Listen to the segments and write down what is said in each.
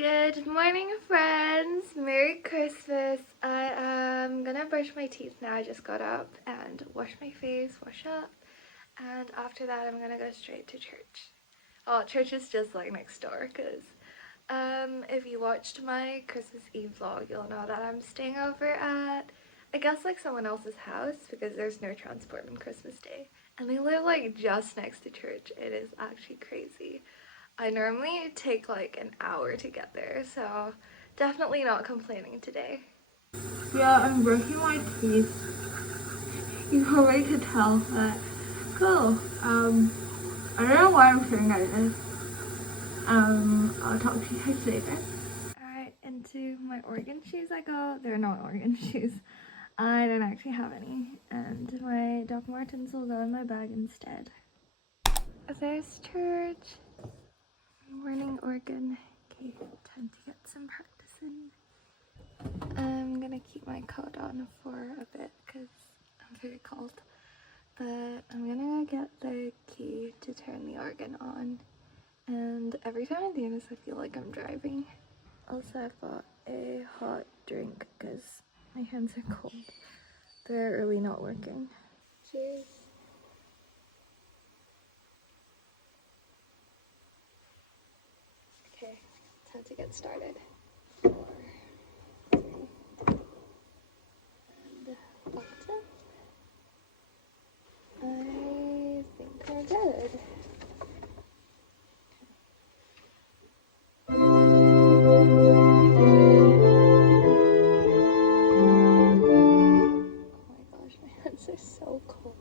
Good morning, friends. Merry Christmas. I am gonna brush my teeth now. I just got up and wash my face, wash up, and after that I'm gonna go straight to church. Oh, church is just like next door because if you watched my Christmas Eve vlog, you'll know that I'm staying over at, I guess, like someone else's house because there's no transport on Christmas Day. And they live like just next to church. It is actually crazy. I normally take like an hour to get there, so definitely not complaining today. Yeah, I'm brushing my teeth. You probably could tell, but cool. I don't know why I'm saying like this. I'll talk to you guys later. Alright, into my organ shoes I go. They're not organ shoes. I don't actually have any. And my Doc Martens will go in my bag instead. There's church. Morning organ. Okay, time to get some practice in. I'm gonna keep my coat on for a bit because I'm very cold. But I'm gonna get the key to turn the organ on. And every time I do this, I feel like I'm driving. Also, I've got a hot drink because my hands are cold. They're really not working. Cheers. Okay, time to get started. 4, 3, and octave. I think we're good. Oh my gosh, my hands are so cold.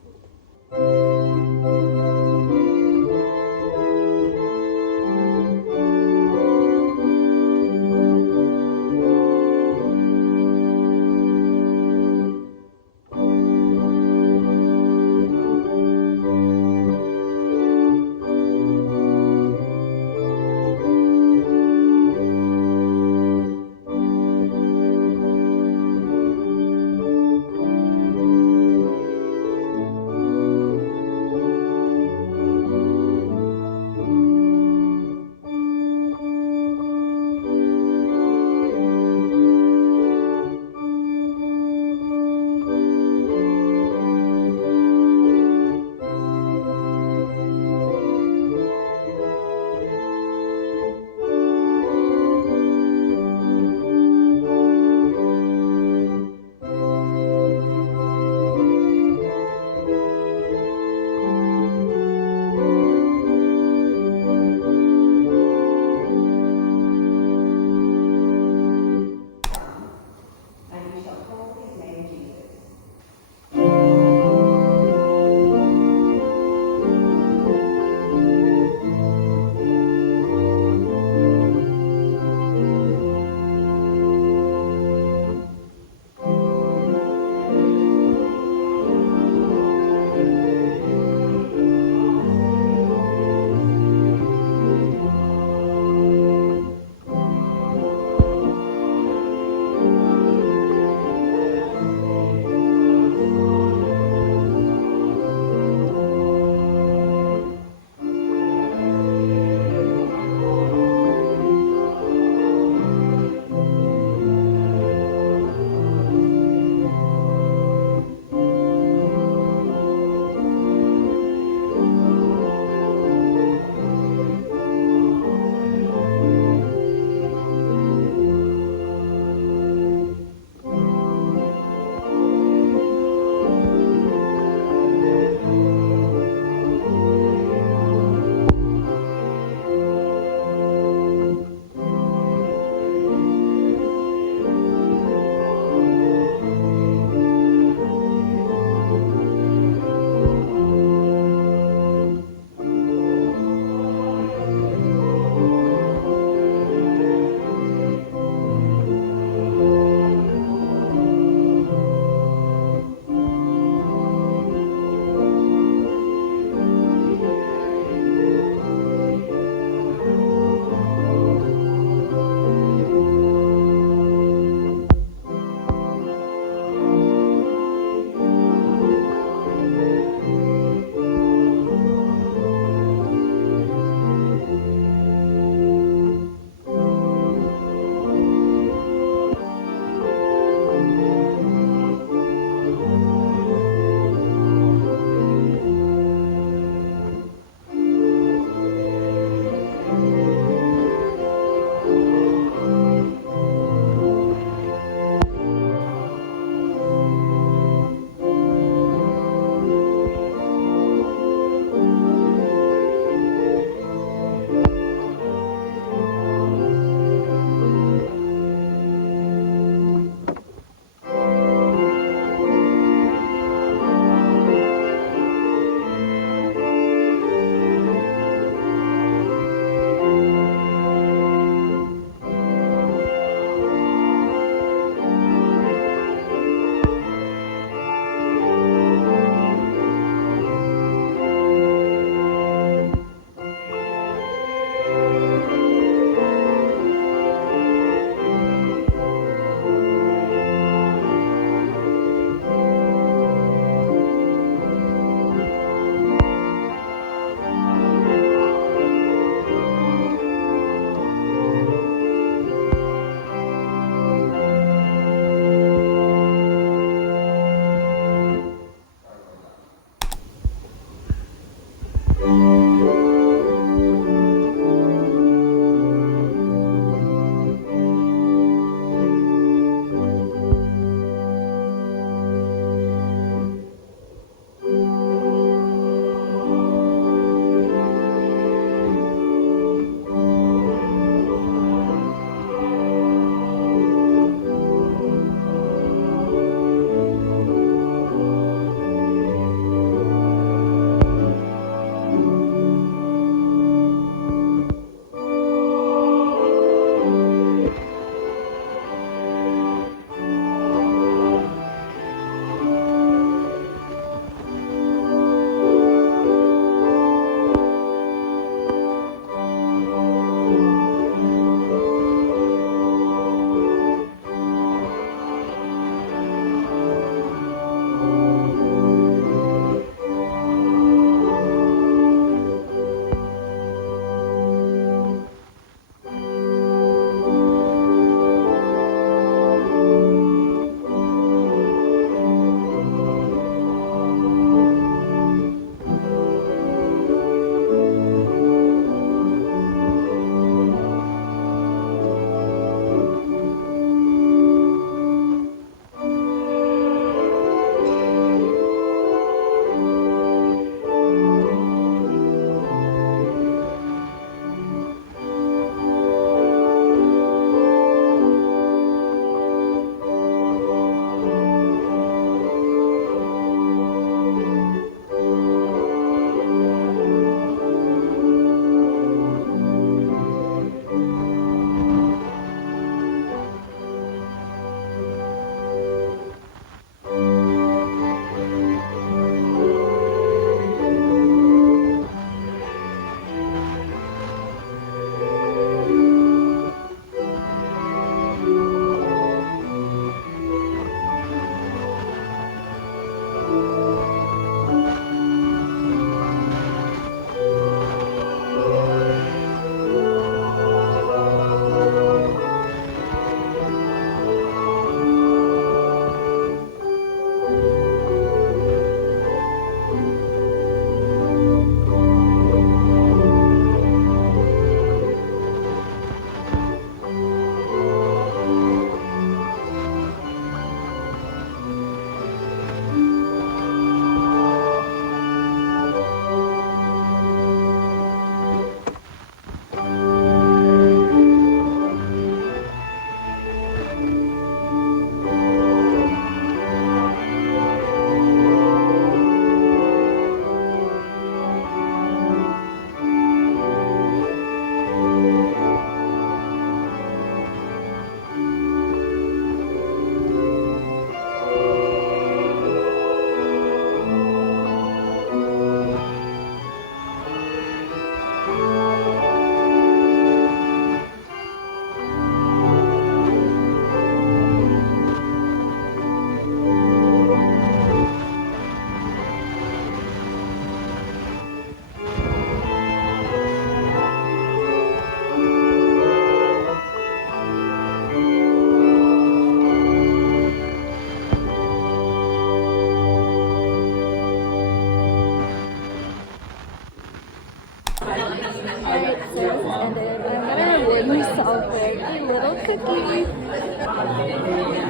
cookie.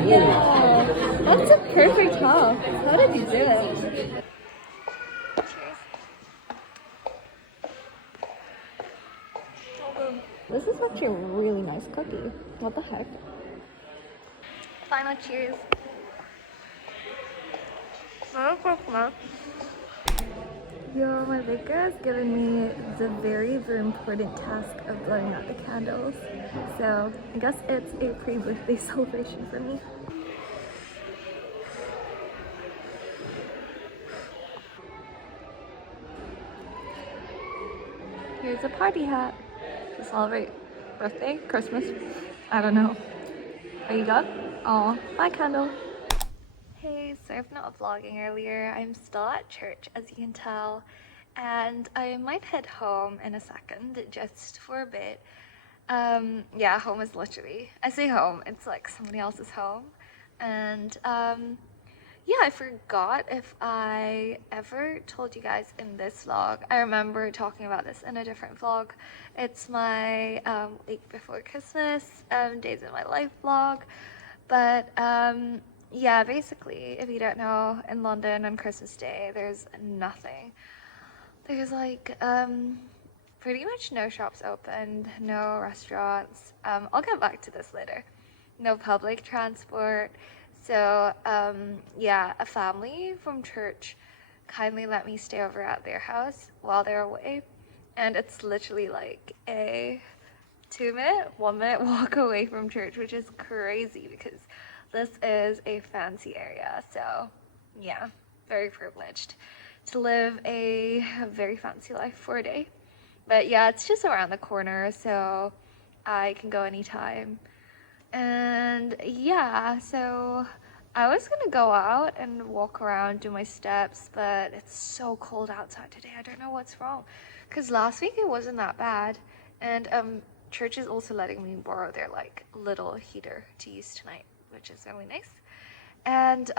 Yeah, that's a perfect haul. How did you do it? Cheers. This is actually a really nice cookie. What the heck? Final cheers. Yo, my baker has given me the very, very important task of blowing out the candles. So I guess it's a pre-birthday celebration for me. Here's a party hat to celebrate birthday, Christmas. I don't know. There you go. Oh, bye candle. Hey, sorry for not vlogging earlier. I'm still at church, as you can tell, and I might head home in a second, just for a bit. Yeah, home is literally, I say home, it's like somebody else's home, and yeah, I forgot if I ever told you guys in this vlog. I remember talking about this in a different vlog. It's my week before Christmas, days in my life vlog, but yeah, basically, if you don't know, in London on Christmas Day, there's nothing. There's like, pretty much no shops open, no restaurants. I'll get back to this later. No public transport. So, yeah, a family from church kindly let me stay over at their house while they're away. And it's literally like a 2-minute, 1-minute walk away from church, which is crazy because this is a fancy area. So yeah, very privileged to live a very fancy life for a day. But yeah, it's just around the corner, so I can go anytime. And yeah, so I was gonna go out and walk around, do my steps, but it's so cold outside today. I don't know what's wrong, because last week it wasn't that bad. And church is also letting me borrow their like little heater to use tonight, which is really nice. And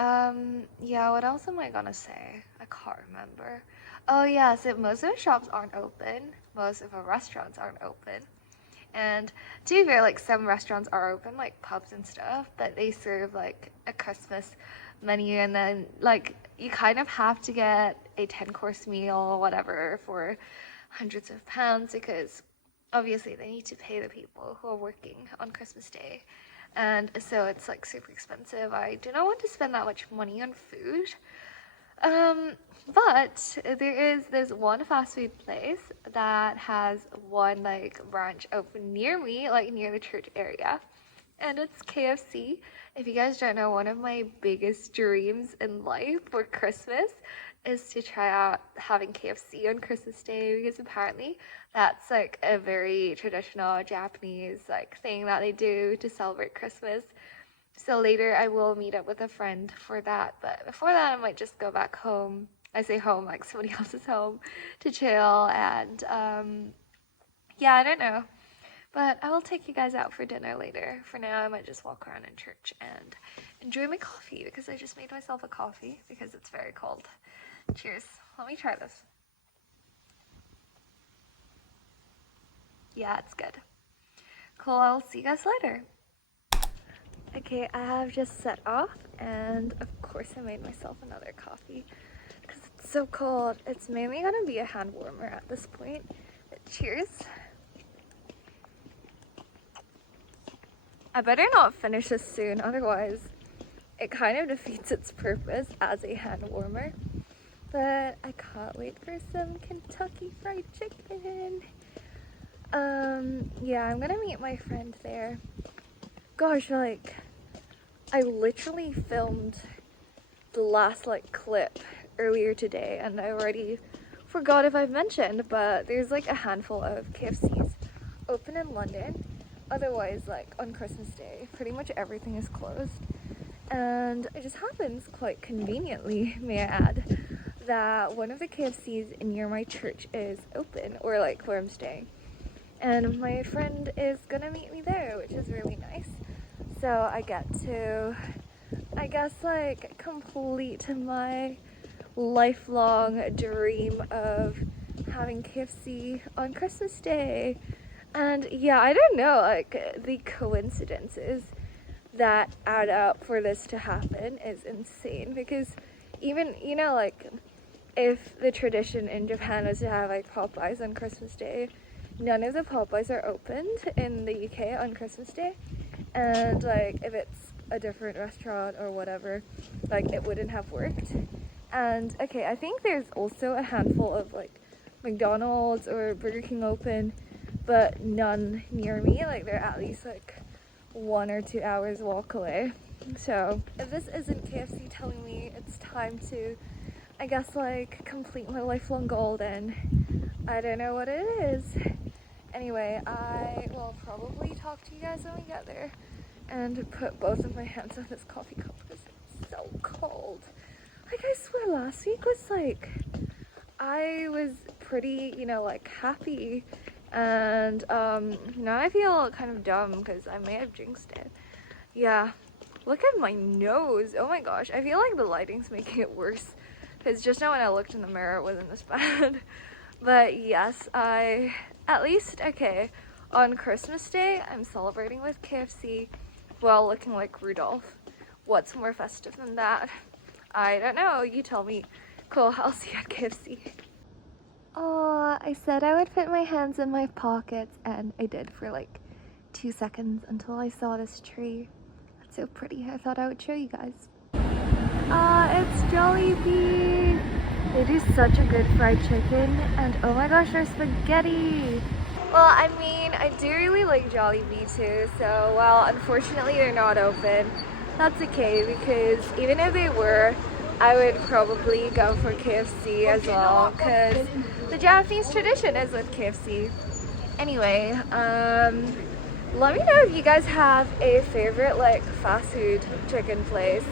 yeah, what else am I gonna say? I can't remember. Oh yeah, so most of the shops aren't open. Most of the restaurants aren't open. And to be fair, like some restaurants are open, like pubs and stuff, but they serve like a Christmas menu, and then like you kind of have to get a 10-course meal or whatever for hundreds of pounds, because obviously they need to pay the people who are working on Christmas Day. And so it's like super expensive. I do not want to spend that much money on food. But there's one fast food place that has one like branch open near me, like near the church area, and it's KFC. If you guys don't know, one of my biggest dreams in life for Christmas is to try out having KFC on Christmas Day, because apparently that's like a very traditional Japanese like thing that they do to celebrate Christmas. So later I will meet up with a friend for that, but before that I might just go back home. I say home like somebody else's home, to chill. And yeah, I don't know, but I will take you guys out for dinner later. For now I might just walk around in church and enjoy my coffee, because I just made myself a coffee because it's very cold. Cheers. Let me try this. Yeah, it's good. Cool, I'll see you guys later. Okay, I have just set off, and of course I made myself another coffee because it's so cold. It's mainly gonna be a hand warmer at this point. But cheers. I better not finish this soon, otherwise it kind of defeats its purpose as a hand warmer. But I can't wait for some Kentucky Fried Chicken. Yeah, I'm gonna meet my friend there. Gosh, like, I literally filmed the last, like, clip earlier today, and I already forgot if I've mentioned, but there's, like, a handful of KFCs open in London. Otherwise, like, on Christmas Day, pretty much everything is closed. And it just happens, quite conveniently, may I add, that one of the KFCs near my church is open, or, like, where I'm staying. And my friend is gonna meet me there, which is really nice. So I get to, I guess, like, complete my lifelong dream of having KFC on Christmas Day. And yeah, I don't know, like the coincidences that add up for this to happen is insane, because even, you know, like if the tradition in Japan was to have like Popeyes on Christmas Day, none of the Popeyes are opened in the UK on Christmas Day. And like if it's a different restaurant or whatever, like it wouldn't have worked. And okay, I think there's also a handful of like McDonald's or Burger King open, but none near me. Like they're at least like 1 or 2 hours walk away. So if this isn't KFC telling me it's time to, I guess, like complete my lifelong goal, then I don't know what it is. Anyway, I will probably talk to you guys when we get there and put both of my hands on this coffee cup because it's so cold. Like I swear last week was like, I was pretty, you know, like happy, and now I feel kind of dumb because I may have jinxed it. Yeah, look at my nose. Oh my gosh, I feel like the lighting's making it worse because just now when I looked in the mirror it wasn't this bad. But yes, at least, okay, on Christmas Day I'm celebrating with KFC while looking like Rudolph. What's more festive than that? I don't know, you tell me. Cool, I'll see you at KFC. Oh, I said I would put my hands in my pockets, and I did for like 2 seconds until I saw this tree. It's so pretty. I thought I would show you guys. It's Jollibee. They do such a good fried chicken, and oh my gosh, there's spaghetti. Well, I mean, I do really like Jollibee too, so while unfortunately they're not open, that's okay, because even if they were, I would probably go for KFC as well, because the Japanese tradition is with KFC. Anyway, let me know if you guys have a favorite like fast food chicken place.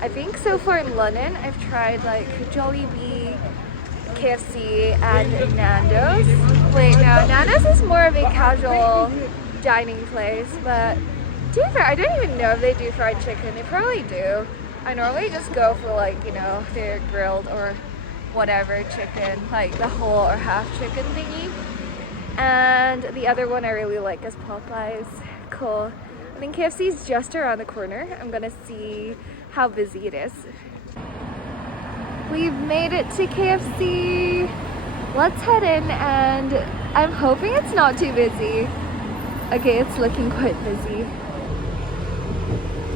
I think so far in London, I've tried like Jollibee, KFC, and Nando's. Wait, no, Nando's is more of a casual dining place, but to be fair, I don't even know if they do fried chicken. They probably do. I normally just go for like, you know, their grilled or whatever chicken, like the whole or half chicken thingy. And the other one I really like is Popeyes. Cool. I think KFC is just around the corner. I'm gonna see how busy it is. We've made it to KFC. Let's head in, and I'm hoping it's not too busy. Okay, it's looking quite busy.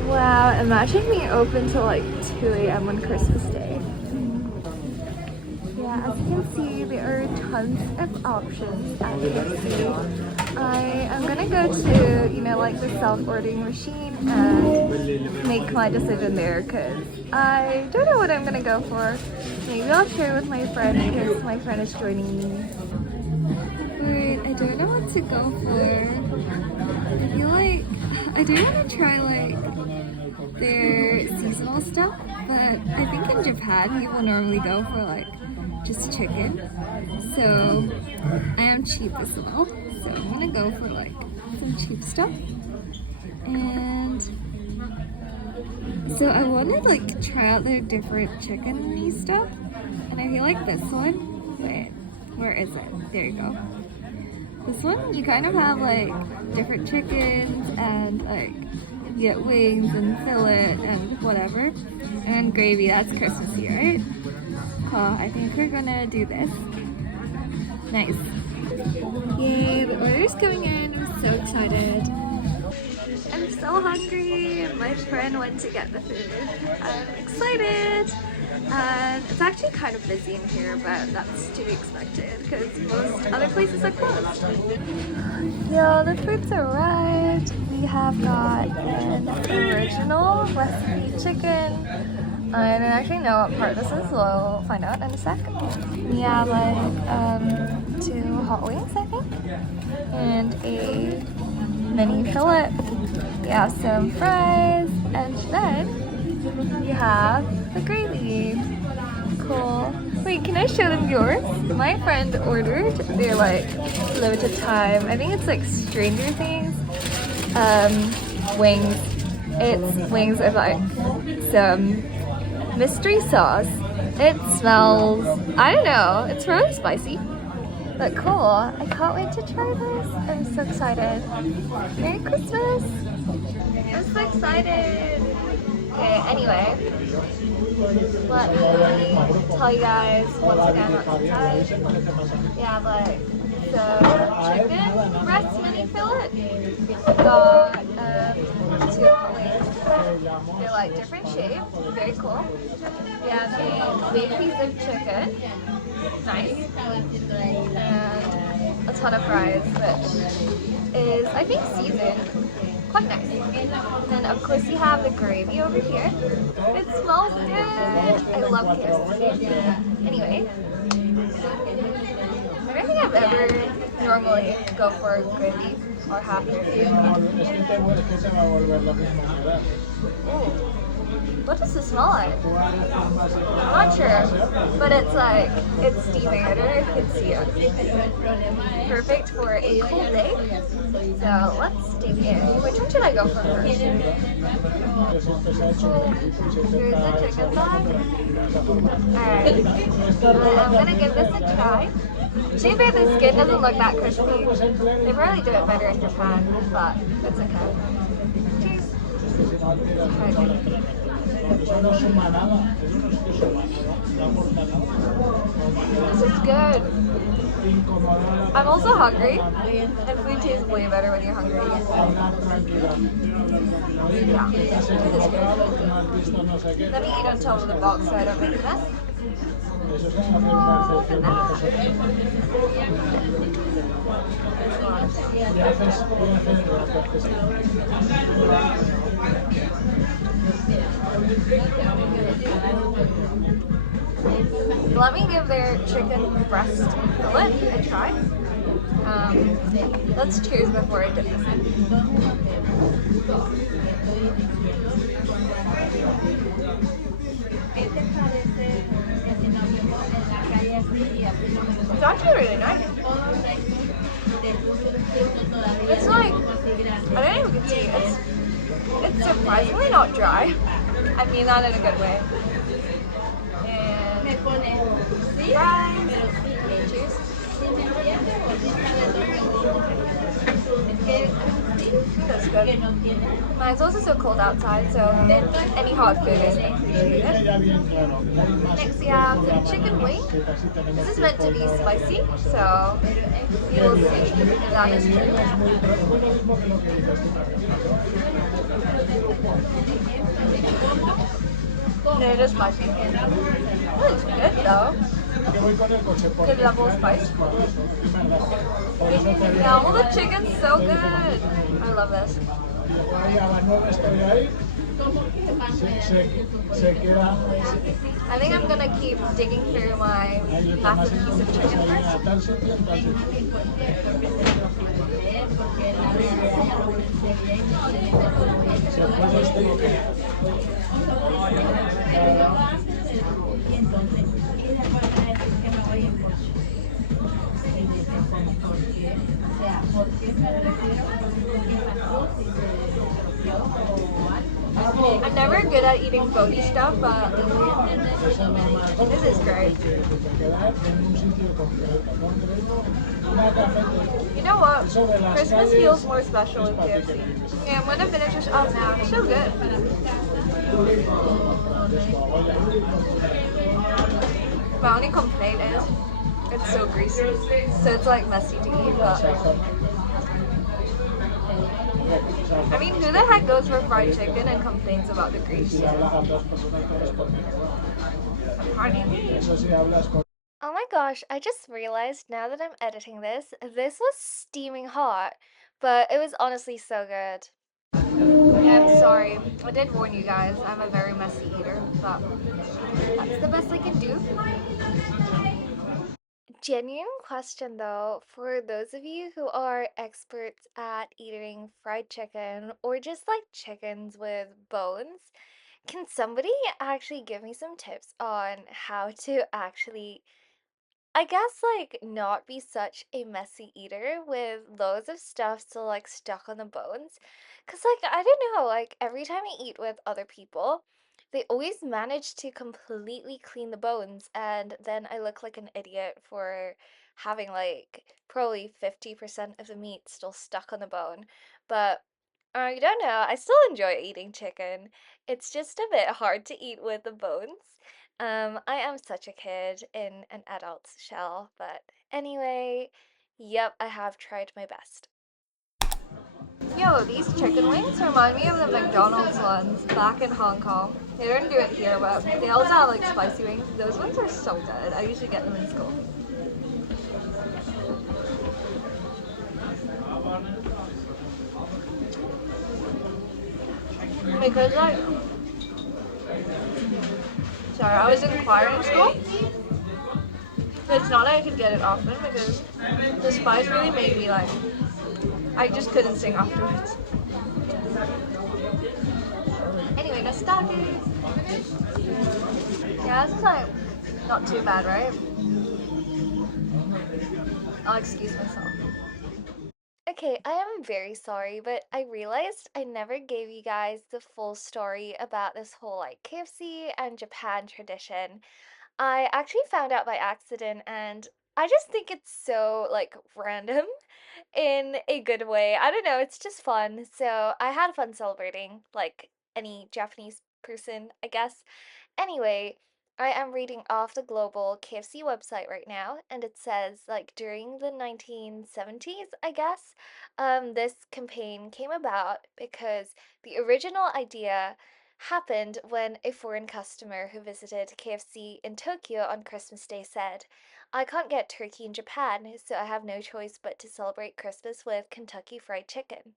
Wow, imagine being open till like 2 a.m. on Christmas Day. Yeah, as you can see, there are tons of options at KFC. I am gonna go to, you know, like the self-ordering machine and make my decision there, because I don't know what I'm gonna go for. Maybe I'll share with my friend, because my friend is joining me. Wait, I don't know what to go for. I feel like I do want to try like their seasonal stuff, but I think in Japan people normally go for like just chicken. So I am cheap as well, so I'm gonna go for like some cheap stuff. And so I want to like try out their different chicken-y stuff, and I feel like this one, wait, where is it? There you go. This one, you kind of have like different chickens, and like you get wings and fillet and whatever, and gravy. That's Christmassy, right? Cool, I think we're gonna do this. Nice. Yay, the order's coming in. I'm so excited. I'm so hungry. My friend went to get the food. I'm excited. And it's actually kind of busy in here, but that's to be expected because most other places are closed. Yo, the food's arrived. We have got an original recipe chicken. I don't actually know what part this is, so we'll find out in a sec. We have like 2 hot wings, I think, and a mini fillet. We have some fries, and then we have the gravy. Cool. Wait, can I show them yours? My friend ordered their like limited time, I think it's like Stranger Things, wings. It's wings with like some mystery sauce. It smells, I don't know, it's really spicy. But cool. I can't wait to try this. I'm so excited. Merry Christmas! I'm so excited! Okay, anyway, let me tell you guys once again what's inside. We have like the chicken breast mini fillet. Got two hot wings. They're like different shapes, very cool. We have a big piece of chicken, nice, and a ton of fries, which is I think seasoned, quite nice. And then of course you have the gravy over here. It smells good. I love KFC. Anyway, I don't think I've ever normally go for gravy or half gravy. Ooh. What does it smell like? I'm not sure, but it's like, it's steaming. I don't know if you can see it. Perfect for a cold day. So let's dig in. Which one should I go for first? Here's the chicken side. Alright, I'm gonna give this a try. To be fair, the skin doesn't look that crispy. They probably do it better in Japan, but it's okay. Cheers. Okay. This is good. I'm also hungry, and food tastes way better when you're hungry. Yeah, this is good. Let me eat on top of the box so I don't make a mess. Oh, look at Let me give their chicken breast fillet a try. Let's cheers before I dip this in. It's actually really nice. It's like, I don't even see it's surprisingly not dry. I mean that in a good way. And fries. Cheers. That's good. Mine's also so cold outside, so any hot food is appreciated. Next we have the chicken wing. This is meant to be spicy, so you will see if that is true. No, it is spicy. It's good though. Good level of spice. Yeah, all the chicken's so good. I love this. I think I'm gonna keep digging through my massive piece of chicken first. I'm never good at eating boaty stuff, but this is great. You know what? Christmas feels more special with KFC. Yeah, I'm gonna finish this up now. It's so good. My only complaint is it's so greasy, so it's like messy to eat, but I mean, who the heck goes for fried chicken and complains about the grease? Oh my gosh, I just realized now that I'm editing this, this was steaming hot, but it was honestly so good. Yeah, I'm sorry. I did warn you guys, I'm a very messy eater, but that's the best I can do. Genuine question though, for those of you who are experts at eating fried chicken or just like chickens with bones, can somebody actually give me some tips on how to actually, I guess, like, not be such a messy eater with loads of stuff still like stuck on the bones? Because, like, I don't know, like, every time I eat with other people, they always manage to completely clean the bones, and then I look like an idiot for having like probably 50% of the meat still stuck on the bone. But I don't know, I still enjoy eating chicken. It's just a bit hard to eat with the bones. I am such a kid in an adult's shell, but anyway, yep, I have tried my best. Yo, these chicken wings remind me of the McDonald's ones back in Hong Kong. They don't do it here, but they also have like spicy wings. Those ones are so good. I usually get them in school. Because like, sorry, I was in choir in school. It's not like I could get it often because the spice really made me like, I just couldn't sing afterwards. Anyway, nostalgia. Yeah, this is like not too bad, right? I'll excuse myself. Okay, I am very sorry, but I realized I never gave you guys the full story about this whole like KFC and Japan tradition. I actually found out by accident and I just think it's so like random in a good way. I don't know, it's just fun. So I had fun celebrating like any Japanese person, I guess. Anyway, I am reading off the global KFC website right now, and it says like during the 1970s, I guess, this campaign came about because the original idea happened when a foreign customer who visited KFC in Tokyo on Christmas Day said, I can't get turkey in Japan, so I have no choice but to celebrate Christmas with Kentucky Fried Chicken.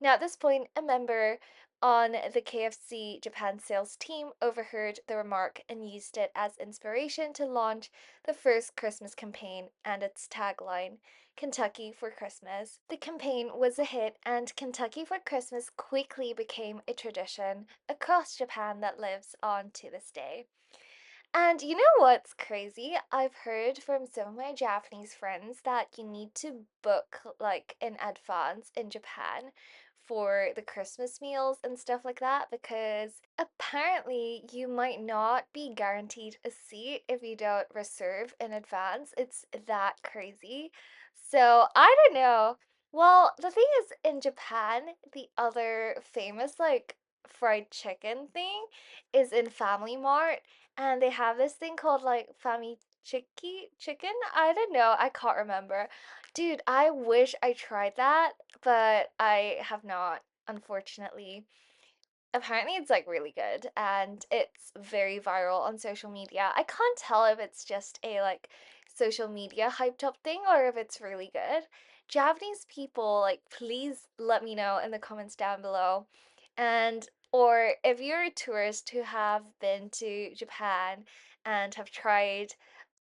Now, at this point, a member on the KFC Japan sales team overheard the remark and used it as inspiration to launch the first Christmas campaign and its tagline, Kentucky for Christmas. The campaign was a hit, and Kentucky for Christmas quickly became a tradition across Japan that lives on to this day. And you know what's crazy? I've heard from some of my Japanese friends that you need to book like in advance in Japan for the Christmas meals and stuff like that because apparently you might not be guaranteed a seat if you don't reserve in advance. It's that crazy. So I don't know. Well, the thing is, in Japan, the other famous like fried chicken thing is in Family Mart, and they have this thing called like chicken. I don't know. I can't remember. Dude, I wish I tried that, but I have not, unfortunately. Apparently it's like really good and it's very viral on social media. I can't tell if it's just a like social media hyped up thing or if it's really good. Japanese people, like please let me know in the comments down below. And or if you're a tourist who have been to Japan and have tried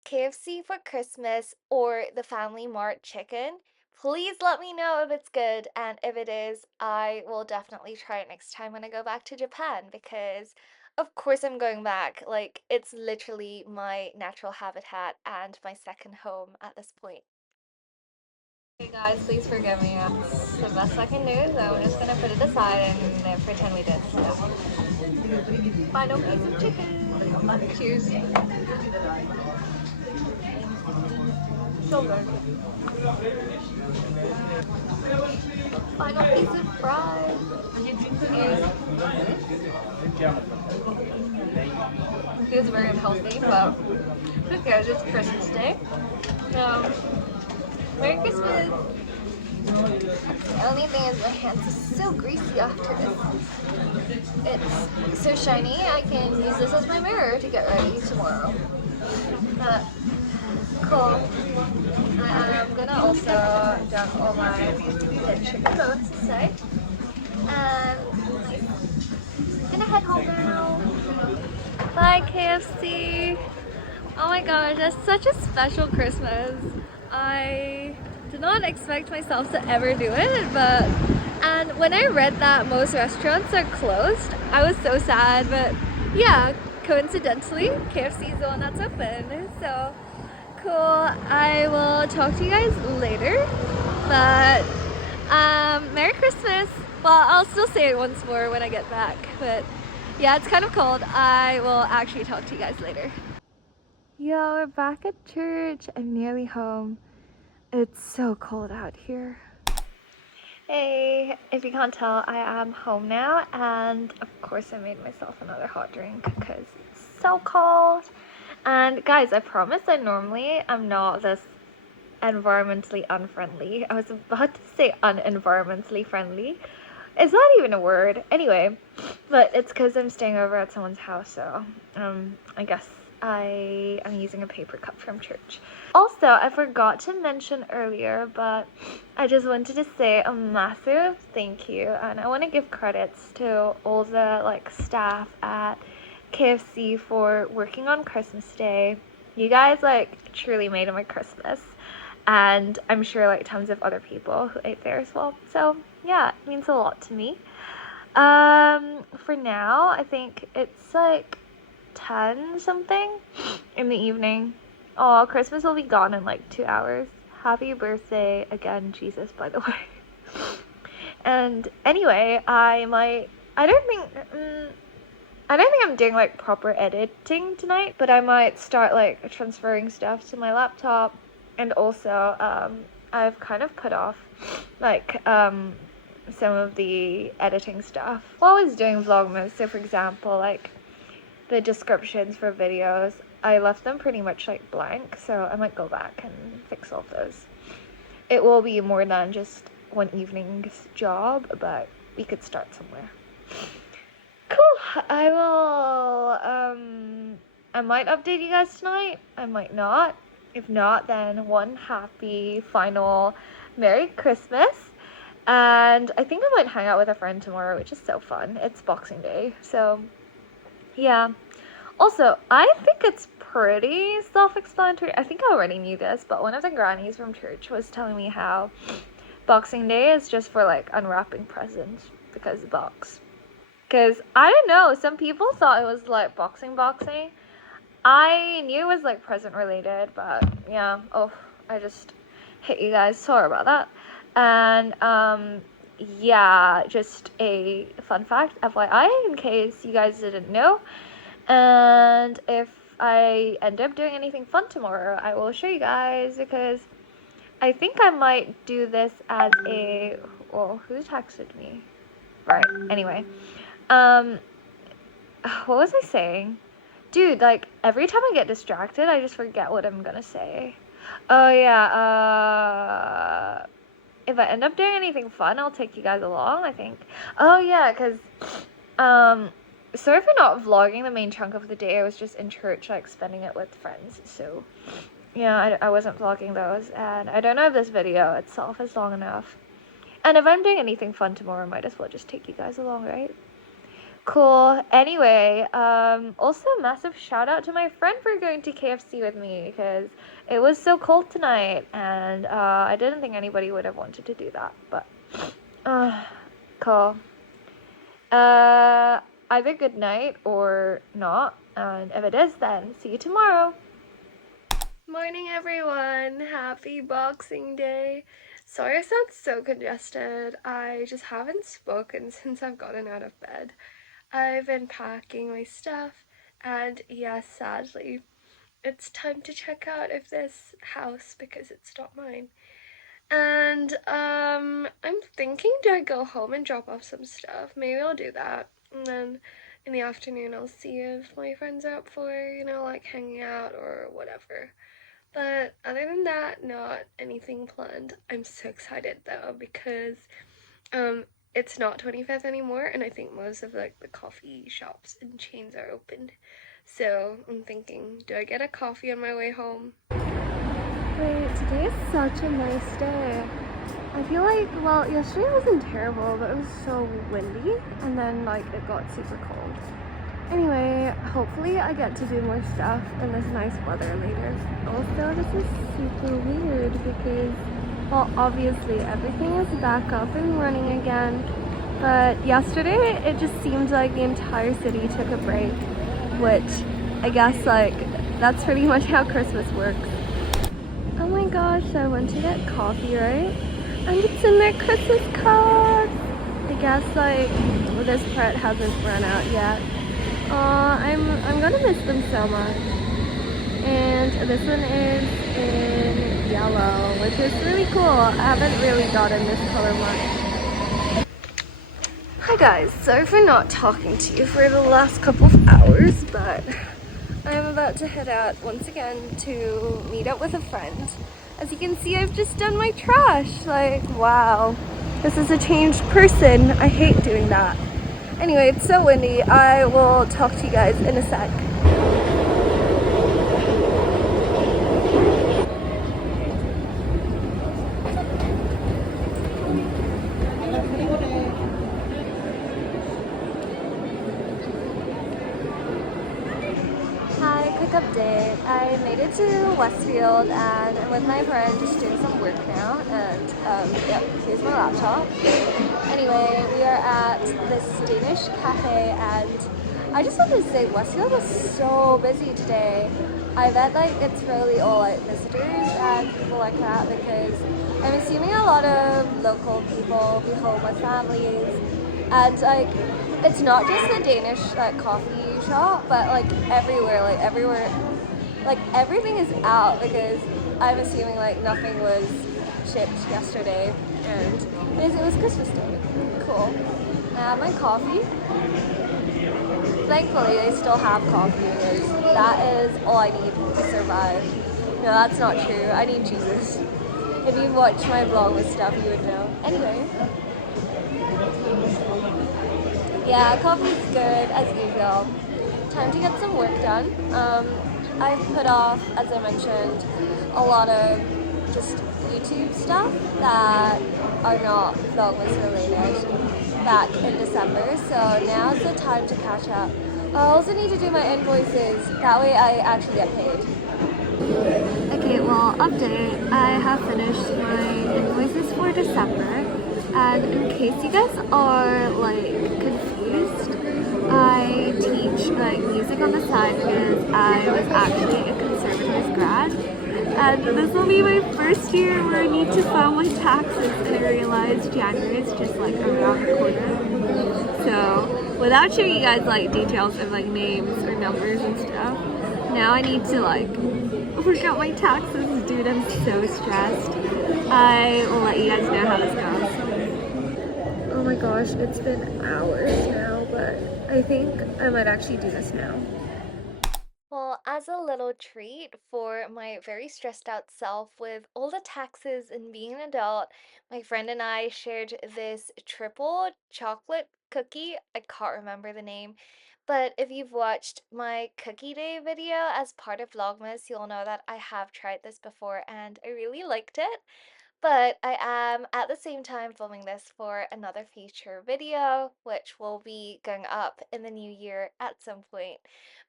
KFC for Christmas or the Family Mart chicken, please let me know if it's good, and if it is, I will definitely try it next time when I go back to Japan because, of course, I'm going back. Like, it's literally my natural habitat and my second home at this point. Hey guys, please forgive me. It's the best I can do, so I'm just gonna put it aside and pretend we did. So, final piece of chicken. Cheers. So good. Final piece of fries. Feels very unhealthy, but who cares? It's Christmas Day. Merry Christmas! The only thing is my hands are so greasy after this. It's so shiny, I can use this as my mirror to get ready tomorrow. But, cool. I'm gonna also dump all my dead chicken bones inside. And I'm gonna head home now. Bye KFC! Oh my gosh, that's such a special Christmas. I did not expect myself to ever do it, but and when I read that most restaurants are closed, I was so sad, but yeah, coincidentally, KFC is the one that's open. So cool. I will talk to you guys later. But Merry Christmas. Well, I'll still say it once more when I get back, but yeah, it's kind of cold. I will actually talk to you guys later. Yo, we're back at church. I'm nearly home. It's so cold out here. Hey, if you can't tell, I am home now, and of course I made myself another hot drink because it's so cold. And guys, I promise I normally am not this environmentally unfriendly. I was about to say unenvironmentally friendly. Is that even a word? Anyway, but it's because I'm staying over at someone's house, so I guess I am using a paper cup from church. Also, I forgot to mention earlier, but I just wanted to say a massive thank you, and I want to give credits to all the staff at KFC for working on Christmas Day. You guys truly made it my Christmas, and I'm sure tons of other people who ate there as well. So yeah, it means a lot to me. For now, I think it's 10 something in the evening. Oh, Christmas will be gone in 2 hours. Happy birthday again, Jesus, by the way. And anyway, I don't think I'm doing proper editing tonight, but I might start transferring stuff to my laptop. And also I've kind of put off some of the editing stuff while I was doing Vlogmas. So for example, the descriptions for videos, I left them pretty much blank, so I might go back and fix all of those. It will be more than just one evening's job, but we could start somewhere. Cool. I might update you guys tonight. I might not. If not, then one happy final Merry Christmas. And I think I might hang out with a friend tomorrow, which is so fun. It's Boxing Day, so yeah. Also, I think it's pretty self-explanatory. I think I already knew this, but one of the grannies from church was telling me how Boxing Day is just for unwrapping presents because of box. Because I don't know, some people thought it was boxing. I knew it was present related, but yeah. Oh, I just hit you guys. Sorry about that. And yeah, just a fun fact, FYI, in case you guys didn't know. And if I end up doing anything fun tomorrow, I will show you guys, because I think I might do this as a... Oh, who texted me? Right, anyway. What was I saying? Dude, every time I get distracted, I just forget what I'm gonna say. Oh, yeah, if I end up doing anything fun, I'll take you guys along, I think. Oh, yeah, because, sorry for not vlogging the main chunk of the day. I was just in church, spending it with friends, so, yeah, I wasn't vlogging those, and I don't know if this video itself is long enough. And if I'm doing anything fun tomorrow, I might as well just take you guys along, right? Cool. Anyway, also massive shout out to my friend for going to KFC with me, because it was so cold tonight, and I didn't think anybody would have wanted to do that, but cool. Either good night or not, and if it is, then see you tomorrow. Morning, everyone. Happy Boxing Day. Sorry I sound so congested. I just haven't spoken since I've gotten out of bed. I've been packing my stuff, and yes, sadly, it's time to check out of this house because it's not mine. And I'm thinking, do I go home and drop off some stuff? Maybe I'll do that, and then in the afternoon I'll see if my friends are up for, hanging out or whatever. But other than that, not anything planned. I'm so excited though, because it's not 25th anymore, and I think most of the coffee shops and chains are opened. So I'm thinking, do I get a coffee on my way home? Wait, today is such a nice day. I feel well, yesterday wasn't terrible, but it was so windy, and then it got super cold. Anyway, hopefully I get to do more stuff in this nice weather later. Also, this is super weird because, well, obviously everything is back up and running again, but yesterday it just seemed like the entire city took a break, which I guess that's pretty much how Christmas works. Oh my gosh, I went to get coffee, right? And it's in their Christmas cups! I guess this part hasn't run out yet. I'm gonna miss them so much. And this one is in yellow, which is really cool. I haven't really gotten this color much. Hi guys, sorry for not talking to you for the last couple of hours, but I'm about to head out once again to meet up with a friend. As you can see, I've just done my trash. Like, wow, this is a changed person. I hate doing that. Anyway, it's so windy. I will talk to you guys in a sec. Hi, quick update. I made it to Westfield and I'm with my friend just doing some work now, and yep, here's my laptop. Anyway, we are at this Danish cafe and I just wanted to say Westfield was so busy today. I bet like it's really all like visitors and people like that, because I'm assuming a lot of local people be home with families, and like it's not just the Danish like coffee shop, but like everywhere, like everything is out, because I'm assuming like nothing was shipped yesterday, and it was Christmas Day. Cool. I have my coffee. Thankfully, they still have coffee, because that is all I need to survive. No, that's not true. I need Jesus. If you've watched my vlog with stuff, you would know. Anyway. Yeah, coffee's good, as usual. Time to get some work done. I've put off, as I mentioned, a lot of just YouTube stuff that are not Vlogmas related back in December, so now's the time to catch up. I also need to do my invoices, that way I actually get paid. Okay, well, update. I have finished my invoices for December, and in case you guys are like confused, I teach like music on the side because I was actually a conservatories grad, and this will be my first year where I need to file my taxes, and I realized January is just like around the corner. So without showing you guys like details of like names or numbers and stuff, now I need to like work out my taxes. Dude, I'm so stressed. I will let you guys know how this goes. Oh my gosh, it's been hours now, but I think I might actually do this now. Well, as a little treat for my very stressed out self with all the taxes and being an adult, my friend and I shared this triple chocolate cookie. I can't remember the name, but if you've watched my cookie day video as part of Vlogmas, you'll know that I have tried this before and I really liked it. But I am at the same time filming this for another feature video, which will be going up in the new year at some point.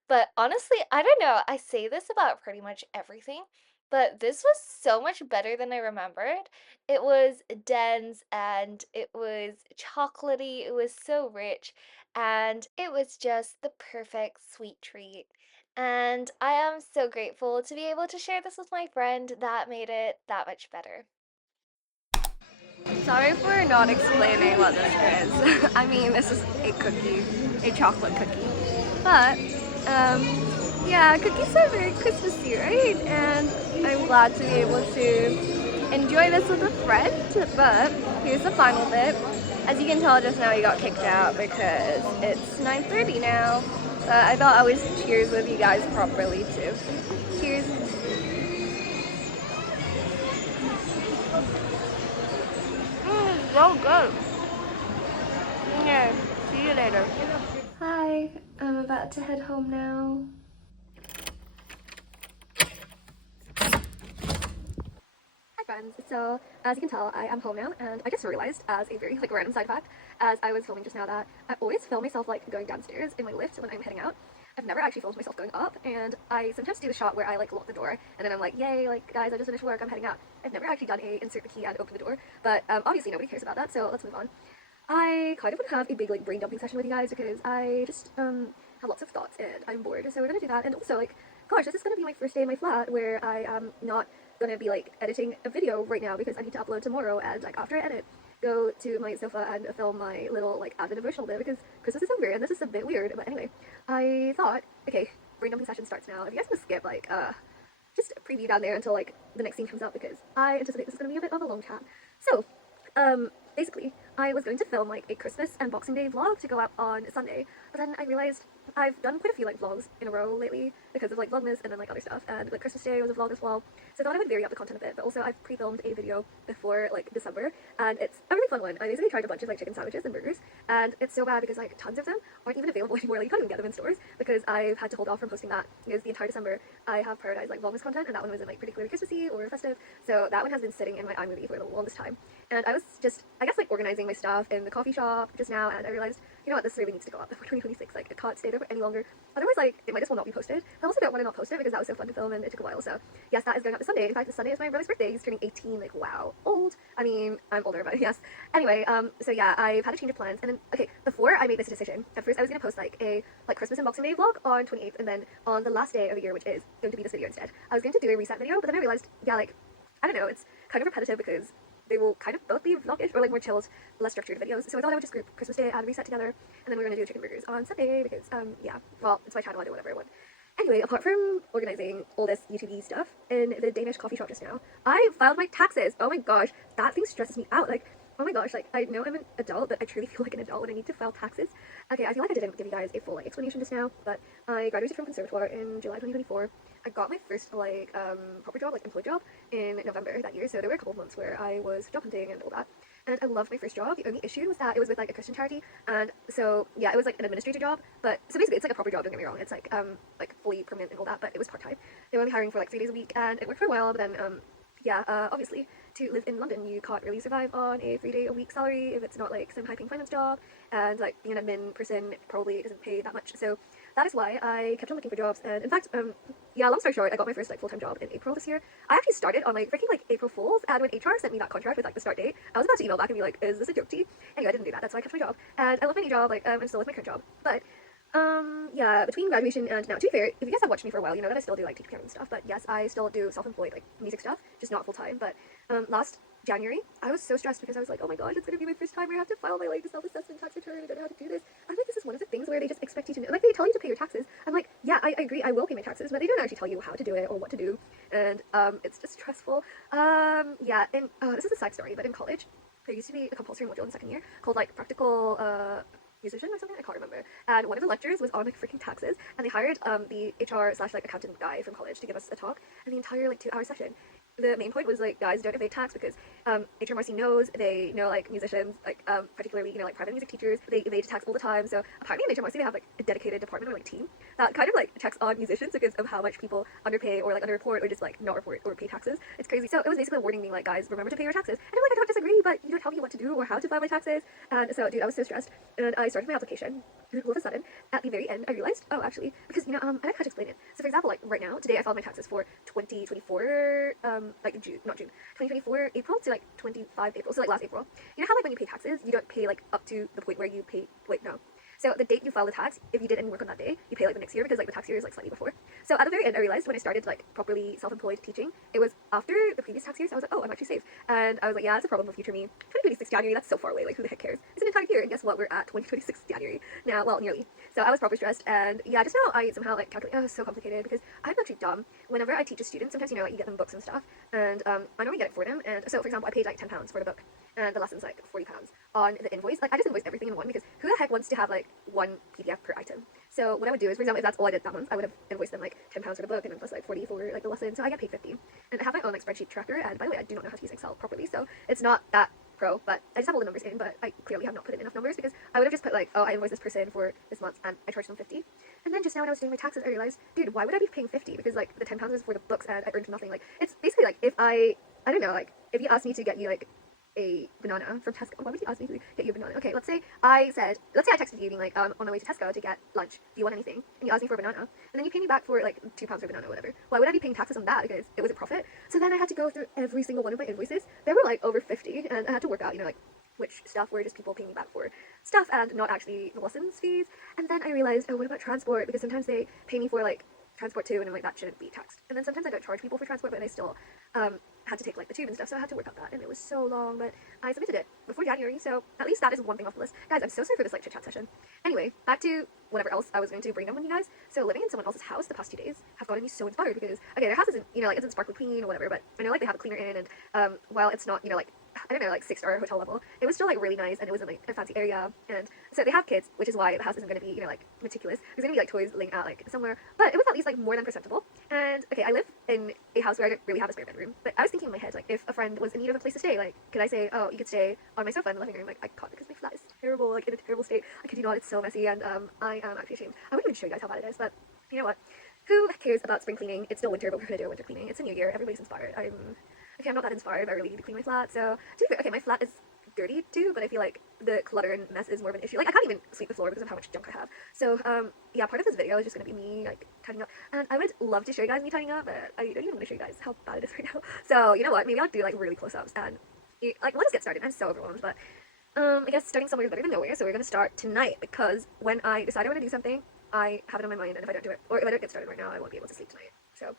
But honestly, I don't know. I say this about pretty much everything, but this was so much better than I remembered. It was dense and it was chocolatey. It was so rich and it was just the perfect sweet treat. And I am so grateful to be able to share this with my friend that made it that much better. Sorry for not explaining what this is. I mean, this is a cookie, a chocolate cookie. But, yeah, cookies are very Christmassy, right? And I'm glad to be able to enjoy this with a friend. But here's the final bit. As you can tell, just now he got kicked out because it's 9:30 now. I thought I was cheers with you guys properly too. Cheers. So good. Yeah, see you later. Hi, I'm about to head home now. Hi friends, so as you can tell, I am home now, and I just realized as a very like random side fact, as I was filming just now, that I always film myself like going downstairs in my lift when I'm heading out. I've never actually filmed myself going up, and I sometimes do the shot where I like lock the door and then I'm like, yay, like guys, I just finished work, I'm heading out. I've never actually done a insert the key and open the door, but obviously nobody cares about that, so let's move on. I kind of want to have a big like brain dumping session with you guys because I just have lots of thoughts and I'm bored, so we're gonna do that. And also like, gosh, this is gonna be my first day in my flat where I am not gonna be like editing a video right now because I need to upload tomorrow, and like after I edit, go to my sofa and film my little like advent devotional bit because Christmas is over and this is a bit weird. But anyway, I thought, okay, brain dumping session starts now. If you guys want to skip like just preview down there until like the next scene comes out because I anticipate this is going to be a bit of a long chat. So, basically, I was going to film like a Christmas and Boxing Day vlog to go out on Sunday, but then I realized I've done quite a few like vlogs in a row lately because of like Vlogmas and then like other stuff, and like Christmas Day was a vlog as well. So I thought I would vary up the content a bit, but also I've pre-filmed a video before like December, and it's a really fun one. I basically tried a bunch of like chicken sandwiches and burgers, and it's so bad because like tons of them aren't even available anymore. Like you can't even get them in stores because I've had to hold off from posting that because the entire December I have prioritized like Vlogmas content, and that one wasn't like particularly Christmassy or festive, so that one has been sitting in my iMovie for the longest time. And I was just, I guess, like organizing my stuff in the coffee shop just now, and I realized, you know what, this really needs to go up before 2026. Like, it can't stay there for any longer. Otherwise, like, it might as well not be posted. I also don't want to not post it because that was so fun to film and it took a while. So, yes, that is going up this Sunday. In fact, this Sunday is my brother's birthday. He's turning 18. Like, wow, old. I mean, I'm older, but yes. Anyway, so yeah, I've had a change of plans. And then, okay, before I made this decision, at first I was going to post like a Christmas and Boxing Day vlog on 28th, and then on the last day of the year, which is going to be this video instead, I was going to do a reset video, but then I realized, yeah, like, I don't know, it's kind of repetitive because they will kind of both be vlogish or like more chilled, less structured videos. So I thought I would just group Christmas Day and reset together, and then we're gonna do chicken burgers on Sunday because yeah, well, it's my channel, I do whatever I want. Anyway, apart from organizing all this YouTube stuff in the Danish coffee shop just now, I filed my taxes. Oh my gosh, that thing stresses me out. Like, oh my gosh, like, I know I'm an adult, but I truly feel like an adult when I need to file taxes. Okay, I feel like I didn't give you guys a full like explanation just now, but I graduated from Conservatoire in July 2024. I got my first like proper job, like employed job, in November that year, so there were a couple of months where I was job hunting and all that. And I loved my first job. The only issue was that it was with like a Christian charity, and so yeah, it was like an administrator job. But so basically, it's like a proper job. Don't get me wrong. It's like fully permanent and all that. But it was part time. They were only hiring for like 3 days a week, and it worked for a while. But then yeah, obviously to live in London, you can't really survive on a 3-day-a-week salary if it's not like some high-paying finance job, and like being an admin person probably doesn't pay that much. So that is why I kept on looking for jobs. And in fact, yeah, long story short, I got my first like full-time job in April this year. I actually started on like freaking like April Fools, and when HR sent me that contract with like the start date, I was about to email back and be like, is this a joke to you? Anyway, I didn't do that. That's why I kept my job, and I love my new job. Like I'm still with my current job, but yeah, between graduation and now, to be fair, if you guys have watched me for a while, you know that I still do like teach piano and stuff, but yes, I still do self-employed like music stuff, just not full-time. But last January, I was so stressed because I was like, oh my gosh, it's gonna be my first time where I have to file my like self-assessment tax return. I don't know how to do this. I'm like, this is one of the things where they just expect you to know, like they tell you to pay your taxes. I'm like, yeah, I agree, I will pay my taxes, but they don't actually tell you how to do it or what to do, and it's just stressful. Yeah, and this is a side story, but in college, there used to be a compulsory module in second year called like practical musician or something, I can't remember. And one of the lectures was on like freaking taxes, and they hired the HR slash like accountant guy from college to give us a talk, and the entire like 2-hour session, the main point was like, guys, don't evade tax because HMRC knows, they know like musicians, like particularly, you know, like private music teachers, they evade tax all the time. So apparently in HMRC they have like a dedicated department or like team that kind of like checks on musicians because of how much people underpay or like underreport or just like not report or pay taxes. It's crazy. So it was basically a warning being like, guys, remember to pay your taxes. And I'm like, I don't disagree, but you don't tell me what to do or how to file my taxes. And so dude, I was so stressed, and I started my application, and all of a sudden at the very end I realized, oh actually, because you know, I don't know how to explain it. So for example, like right now, today I filed my taxes for 2024, like June, not June, 2024 April to like 25 April, so like last April. You know how like when you pay taxes, you don't pay like up to the point where you pay, wait, no. So the date you file the tax, if you did any work on that day, you pay like the next year because like the tax year is like slightly before. So at the very end, I realized when I started like properly self-employed teaching, it was after the previous tax year. So I was like, oh, I'm actually safe. And I was like, yeah, that's a problem for future me. 2026 January, that's so far away. Like who the heck cares? It's an entire year, and guess what? We're at 2026 January now. Well, nearly. So I was proper stressed, and yeah, just now I somehow like calculate. Oh, it's so complicated because I'm actually dumb. Whenever I teach a student, sometimes you know like you get them books and stuff, and I normally get it for them. And so for example, I paid like £10 for the book, and the lesson's like £40 on the invoice. Like I just invoice everything in one because who the heck wants to have like one PDF per item? So what I would do is, for example, if that's all I did that month, I would have invoiced them like £10 for the book and then plus like 40 for like the lesson. So I get paid 50. And I have my own like spreadsheet tracker. And by the way, I do not know how to use Excel properly, so it's not that pro. But I just have all the numbers in. But I clearly have not put in enough numbers because I would have just put like, oh, I invoiced this person for this month and I charged them 50. And then just now when I was doing my taxes, I realized, dude, why would I be paying 50? Because like the £10 is for the books and I earned nothing. Like it's basically like if I don't know, like if you asked me to get you like a banana from Tesco. Why would you ask me to get you a banana? Okay, let's say I texted you being like, on the way to Tesco to get lunch. Do you want anything? And you asked me for a banana. And then you pay me back for like £2 for a banana or whatever. Why would I be paying taxes on that? Because it was a profit. So then I had to go through every single one of my invoices. There were like over 50, and I had to work out, you know, like which stuff were just people paying me back for stuff and not actually the lessons fees. And then I realized, oh, what about transport? Because sometimes they pay me for like transport too, and I'm like, that shouldn't be taxed. And then sometimes I don't charge people for transport, but I still had to take like the tube and stuff, so I had to work out that, and it was so long, but I submitted it before January, so at least that is one thing off the list. Guys, I'm so sorry for this like chit chat session. Anyway, back to whatever else I was going to bring up with you guys. So living in someone else's house the past 2 days have gotten me so inspired because okay, their house isn't, you know, like isn't sparkly clean or whatever, but I know like they have a cleaner in, and while it's not, you know, like I don't know, like 6-star hotel level, it was still like really nice, and it was in like a fancy area, and so they have kids, which is why the house isn't going to be, you know, like meticulous. There's going to be like toys laying out like somewhere, but it was at least like more than presentable. And okay, I live in a house where I don't really have a spare bedroom, but I was thinking in my head, like if a friend was in need of a place to stay, like could I say, oh, you could stay on my sofa in the living room? Like I can't because my flat is terrible, like in a terrible state. I kid you not, it's so messy, and I am actually ashamed. I wouldn't even show you guys how bad it is, but you know what? Who cares about spring cleaning? It's still winter, but we're gonna do a winter cleaning. It's a new year. Everybody's inspired. I'm not that inspired, but I really need to clean my flat. So to be fair, okay, my flat is dirty too, but I feel like the clutter and mess is more of an issue. Like I can't even sweep the floor because of how much junk I have. So yeah, part of this video is just gonna be me like tidying up, and I would love to show you guys me tidying up, but I don't even want to show you guys how bad it is right now. So you know what? Maybe I'll do like really close-ups and like let's get started. I'm so overwhelmed, but I guess starting somewhere is better than nowhere. So we're gonna start tonight because when I decide I want to do something, I have it on my mind, and if I don't do it, or if I don't get started right now, I won't be able to sleep tonight. So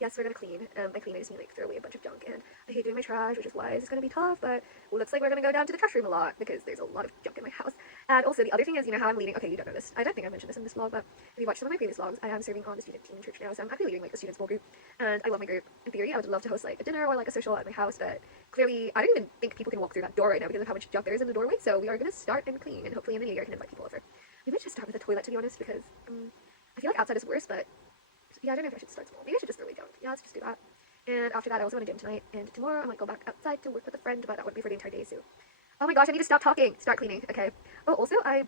yes, we're gonna clean. By clean, I just mean like throw away a bunch of junk, and I hate doing my trash, which is why it's gonna be tough, but it looks like we're gonna go down to the trash room a lot because there's a lot of junk in my house. And also the other thing is, you know how I'm leading, okay, you don't know this, I don't think I mentioned this in this vlog, but if you watched some of my previous vlogs, I am serving on the student team in church now, so I'm actually leading like a student small group, and I love my group. In theory, I would love to host like a dinner or like a social at my house, but clearly I don't even think people can walk through that door right now because of how much junk there is in the doorway, so we are gonna start and clean, and hopefully in the new year I can invite people over. Maybe I should start with the toilet, to be honest, because I feel like outside is worse, but yeah, I don't know if I should start small. Maybe I should just throw away junk. Yeah, let's just do that. And after that, I also want to gym tonight, and tomorrow I might go back outside to work with a friend, but that wouldn't be for the entire day, so. Oh my gosh, I need to stop talking. Start cleaning. Okay. Oh, also, I'm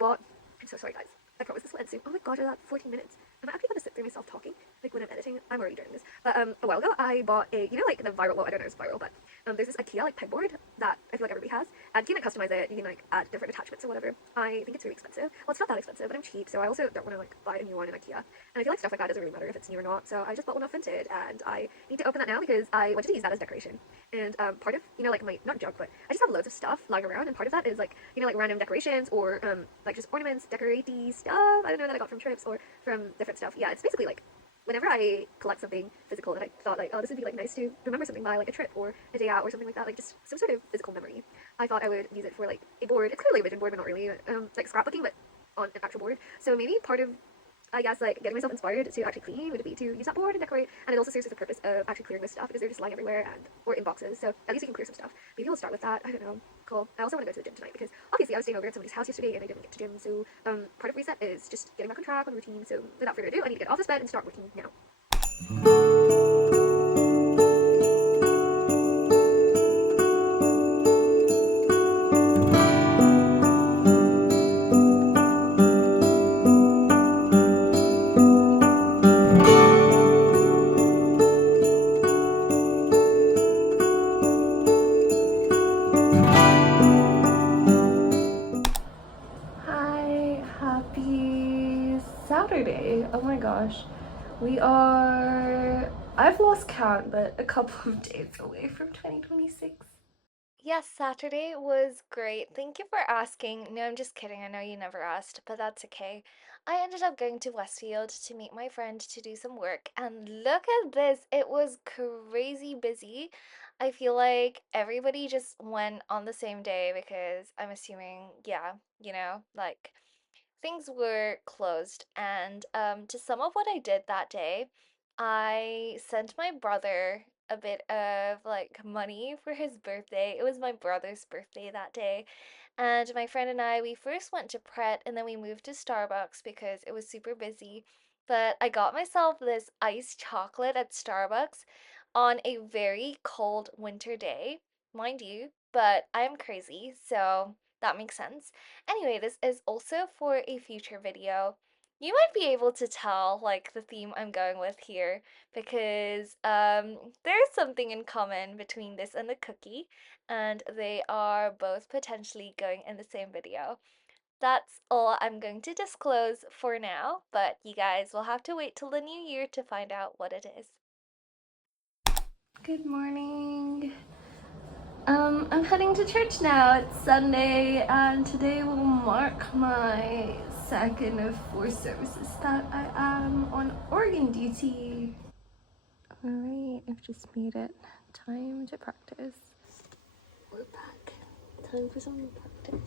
so sorry, guys. I promise this will end soon. Oh my gosh, I got 14 minutes. Am I actually going to sit through myself talking? Like when I'm editing? I'm already doing this. But a while ago, I bought a, you know, like the viral, well, I don't know if it's viral, but there's this IKEA like pegboard that I feel like everybody has. And you can customize it. You can like add different attachments or whatever. I think it's really expensive. Well, it's not that expensive, but I'm cheap, so I also don't want to like buy a new one in IKEA. And I feel like stuff like that doesn't really matter if it's new or not. So I just bought one off Vinted, and I need to open that now because I wanted to use that as decoration. And part of, you know, like my, not junk, but I just have loads of stuff lying around, and part of that is like, you know, like random decorations or like just ornaments, decorate-y stuff. I don't know, that I got from trips or from different stuff. Yeah, it's basically like whenever I collect something physical that I thought like, oh, this would be like nice to remember something by, like a trip or a day out or something like that, like just some sort of physical memory, I thought I would use it for like a board. It's clearly a vision board, but not really, like scrapbooking, but on an actual board. So maybe part of, I guess, like getting myself inspired to actually clean would be to use that board and decorate, and it also serves as the purpose of actually clearing this stuff because they're just lying everywhere and or in boxes. So at least you can clear some stuff. Maybe we'll start with that. I don't know. Cool. I also want to go to the gym tonight because obviously I was staying over at somebody's house yesterday and I didn't get to gym. So part of reset is just getting back on track on routine. So without further ado, I need to get off this bed and start working now. Hi, happy Saturday. Oh my gosh. I've lost count, but a couple of days away from 2026. Yes, Saturday was great. Thank you for asking. No, I'm just kidding. I know you never asked, but that's okay. I ended up going to Westfield to meet my friend to do some work, and look at this. It was crazy busy. I feel like everybody just went on the same day because I'm assuming, yeah, like things were closed. And to sum up what I did that day, I sent my brother a bit of like money for his birthday. It was my brother's birthday that day. And my friend and I, we first went to Pret and then we moved to Starbucks because it was super busy. But I got myself this iced chocolate at Starbucks on a very cold winter day, mind you, but I'm crazy, so that makes sense. Anyway, this is also for a future video. You might be able to tell like the theme I'm going with here because there's something in common between this and the cookie, and they are both potentially going in the same video. That's all I'm going to disclose for now, but you guys will have to wait till the new year to find out what it is. Good morning. I'm heading to church now. It's Sunday, and today will mark my second of 4 services that I am on organ duty. Alright, I've just made it. Time to practice. We're back. Time for some practice.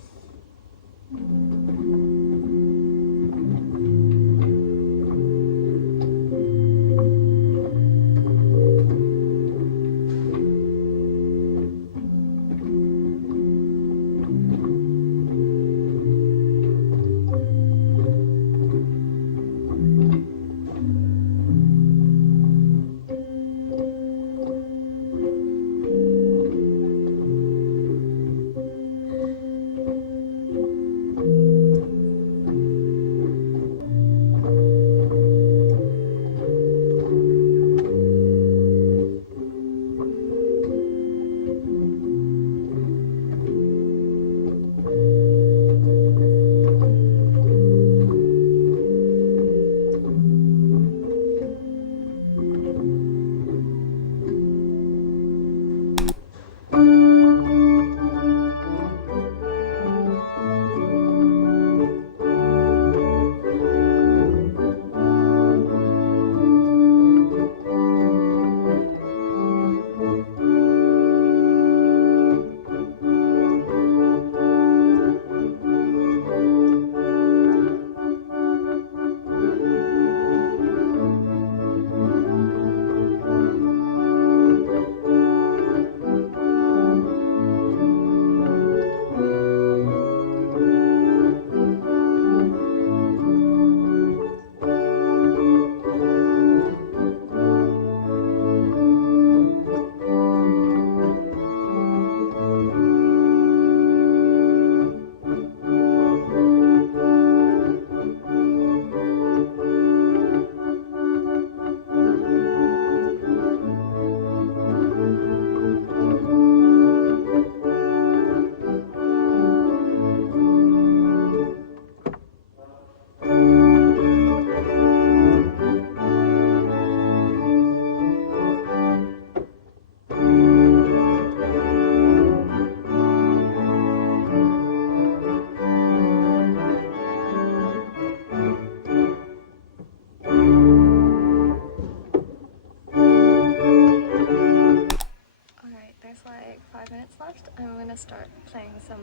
There's like 5 minutes left. I'm gonna start playing some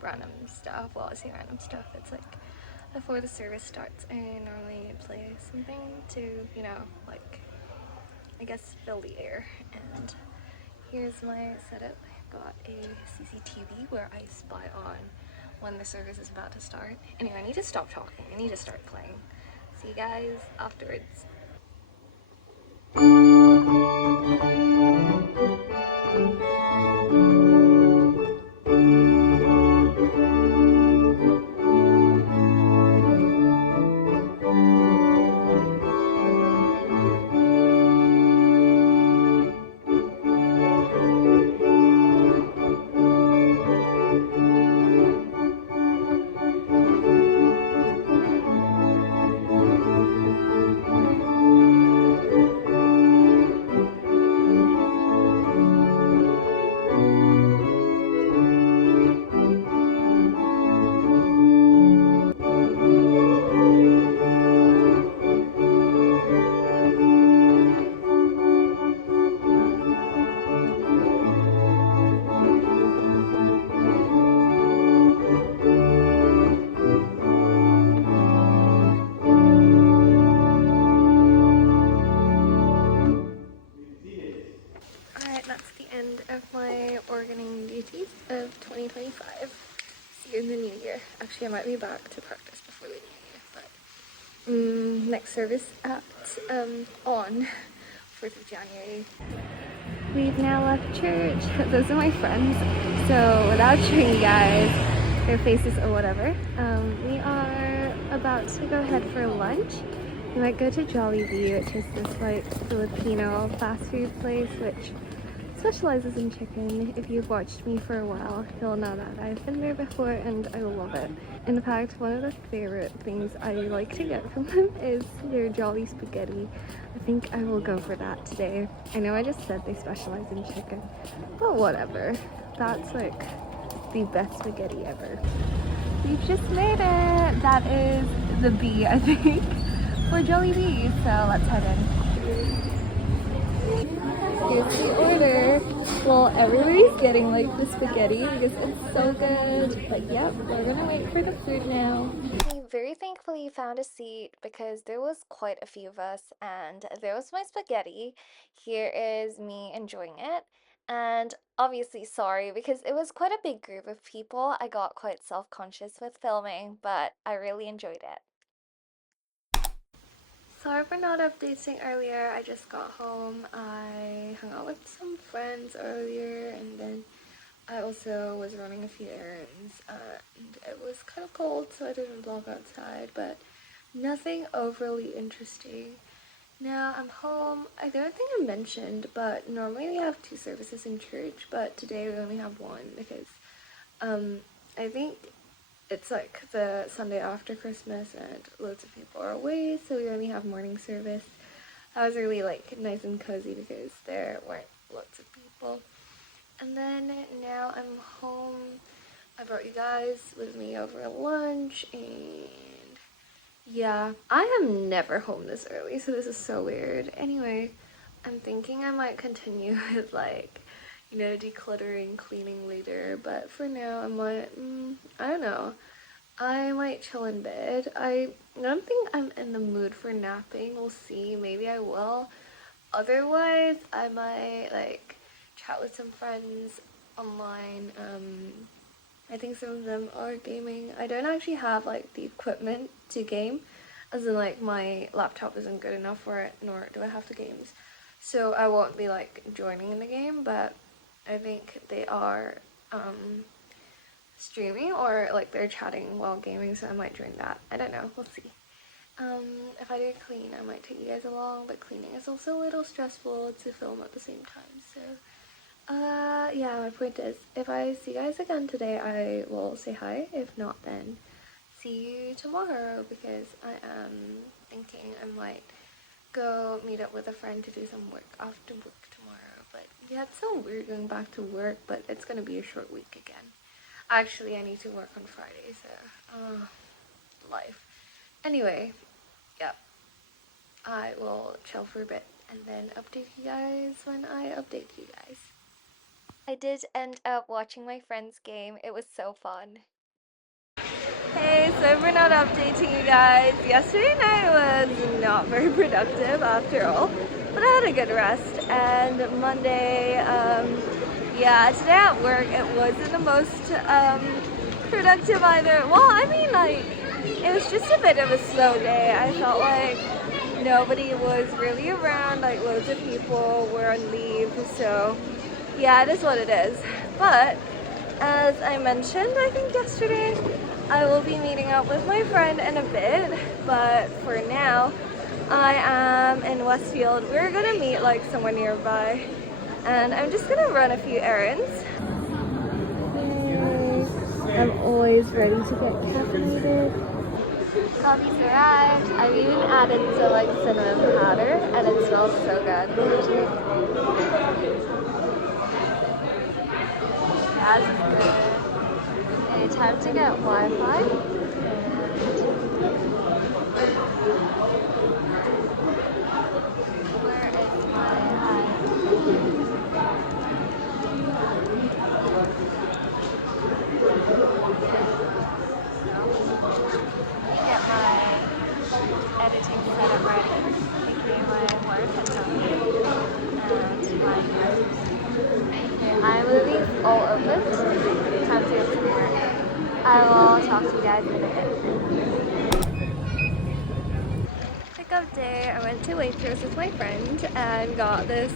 random stuff. Well, I say random stuff. It's like before the service starts, I normally play something to, you know, like, I guess fill the air. And here's my setup. I've got a CCTV where I spy on when the service is about to start. Anyway, I need to stop talking. I need to start playing. See you guys afterwards. Organing duties of 2025. See you in the new year. Actually, I might be back to practice before the new year, but next service at on 4th of January. We've now left church. Those are my friends. So without showing you guys their faces or whatever, we are about to go head for lunch. We might go to Jollibee, which is this like Filipino fast food place, which specializes in chicken. If you've watched me for a while, you'll know that I've been there before and I love it. In fact, one of the favorite things I like to get from them is their Jolly Spaghetti. I think I will go for that today. I know I just said they specialize in chicken, but whatever. That's like the best spaghetti ever. We've just made it. That is the B, I think, for Jollibee. So let's head in. Here's the order. Well, everybody's getting like the spaghetti because it's so good. But yep, we're gonna wait for the food now. We very thankfully found a seat because there was quite a few of us, and there was my spaghetti. Here is me enjoying it. And obviously, sorry because it was quite a big group of people. I got quite self-conscious with filming, but I really enjoyed it. Sorry for not updating earlier. I just got home. I hung out with some friends earlier, and then I also was running a few errands. And it was kind of cold, so I didn't vlog outside, but nothing overly interesting. Now I'm home. I don't think I mentioned, but normally we have 2 services in church, but today we only have 1 because I think it's like the Sunday after Christmas and loads of people are away, so we only have morning service. That was really like nice and cozy because there weren't lots of people. And then now I'm home. I brought you guys with me over lunch, and yeah, I am never home this early, so this is so weird. Anyway, I'm thinking I might continue with like, you know, decluttering, cleaning later, but for now I might, I don't know. I might chill in bed. I don't think I'm in the mood for napping. We'll see. Maybe I will. Otherwise, I might like chat with some friends online. I think some of them are gaming. I don't actually have like the equipment to game, as in like my laptop isn't good enough for it, nor do I have the games. So I won't be like joining in the game, but I think they are streaming or like they're chatting while gaming, so I might join that. I don't know, we'll see. If I do clean, I might take you guys along, but cleaning is also a little stressful to film at the same time, so yeah, my point is, if I see you guys again today, I will say hi. If not, then see you tomorrow, because I am thinking I might go meet up with a friend to do some work after work tomorrow. But yeah, it's so weird going back to work, but it's gonna be a short week again. Actually, I need to work on Friday, so life. Anyway, yeah, I will chill for a bit and then update you guys when I update you guys. I did end up watching my friend's game. It was so fun. Hey, so we're not updating you guys. Yesterday night was not very productive after all, but I had a good rest. And Monday, yeah, today at work it wasn't the most productive either. Well, I mean, like, it was just a bit of a slow day. I felt like nobody was really around, like loads of people were on leave, so yeah, it is what it is. But as I mentioned, I think yesterday, I will be meeting up with my friend in a bit, but for now, I am in Westfield. We're gonna meet like somewhere nearby, and I'm just gonna run a few errands. Hey, I'm always ready to get caffeinated. Coffee's arrived. I've even added some like cinnamon powder, and it smells so good. Yeah, this is good. Okay, time to get Wi-Fi. Where is my get my editing setup ready, aka my work headphones and my ears. Okay, iMovie's all open. Time to get some work. I will talk to you guys in a bit. Pickup day. I went to Waitrose with my friend and got this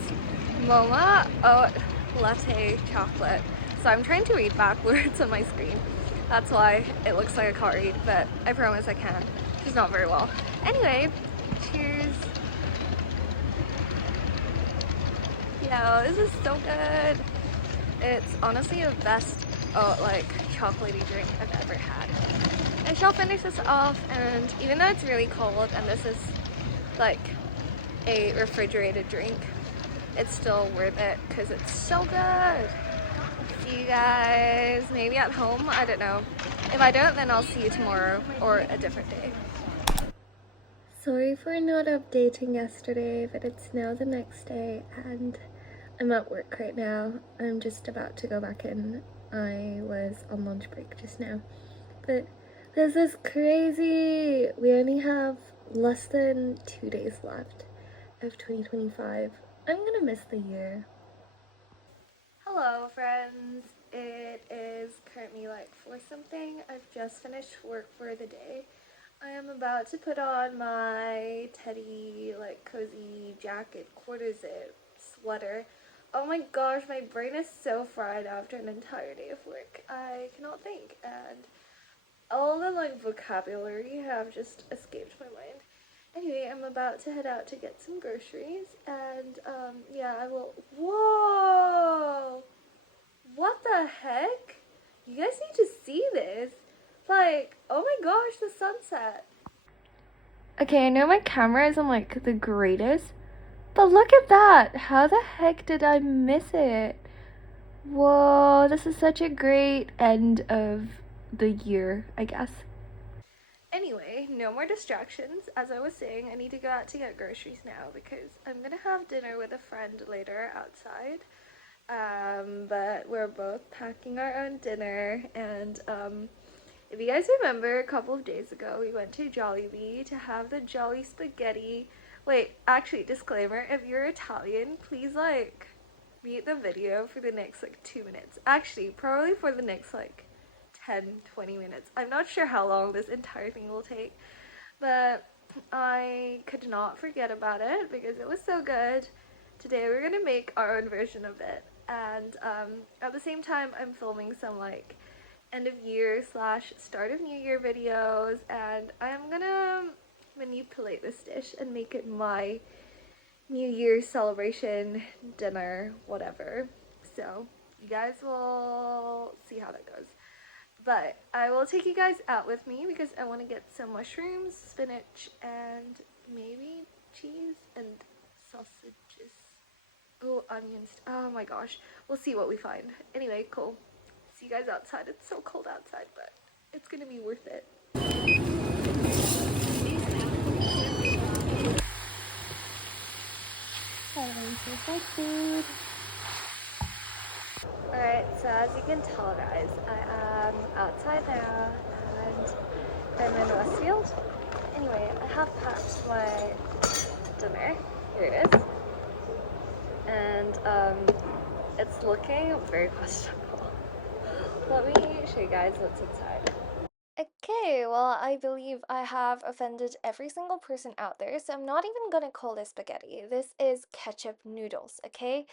Mocha oat latte chocolate. So I'm trying to read backwards on my screen. That's why it looks like I can't read, but I promise I can. Just not very well. Anyway, cheers. Yeah, this is so good. It's honestly the best like chocolatey drink I've ever had. I shall finish this off, and even though it's really cold and this is like a refrigerated drink, it's still worth it because it's so good. See you guys maybe at home, I don't know. If I don't, then I'll see you tomorrow or a different day. Sorry for not updating yesterday, but it's now the next day and I'm at work right now. I'm just about to go back in. I was on lunch break just now. But this is crazy! We only have less than 2 days left of 2025. I'm gonna miss the year. Hello friends, it is currently like 4 something. I've just finished work for the day. I am about to put on my teddy like cozy jacket, quarter zip sweater. Oh my gosh, my brain is so fried after an entire day of work. I cannot think, and all the like vocabulary have just escaped my mind. Anyway, I'm about to head out to get some groceries, and yeah, I will. Whoa! What the heck? You guys need to see this. Like, oh my gosh, the sunset. Okay, I know my camera isn't like the greatest, but look at that. How the heck did I miss it? Whoa, this is such a great end of the year, I guess. Anyway, no more distractions. As I was saying, I need to go out to get groceries now because I'm gonna have dinner with a friend later outside. But we're both packing our own dinner, and if you guys remember, a couple of days ago we went to Jollibee to have the Jolly Spaghetti. Wait, actually, disclaimer, if you're Italian, please like mute the video for the next like 2 minutes. Actually, probably for the next like 10-20 minutes. I'm not sure how long this entire thing will take, but I could not forget about it because it was so good. Today we're gonna make our own version of it, and at the same time I'm filming some like end of year / start of new year videos, and I'm gonna manipulate this dish and make it my new year celebration dinner, whatever. So you guys will see how that goes. But I will take you guys out with me because I want to get some mushrooms, spinach, and maybe cheese and sausages. Oh, onions. Oh my gosh. We'll see what we find. Anyway, cool. See you guys outside. It's so cold outside, but it's gonna be worth it. Food. Alright, so as you can tell guys, I am outside now and I'm in Westfield. Anyway, I have packed my dinner. Here it is. And it's looking very questionable. Let me show you guys what's inside. Okay, well, I believe I have offended every single person out there, so I'm not even gonna call this spaghetti. This is ketchup noodles, okay?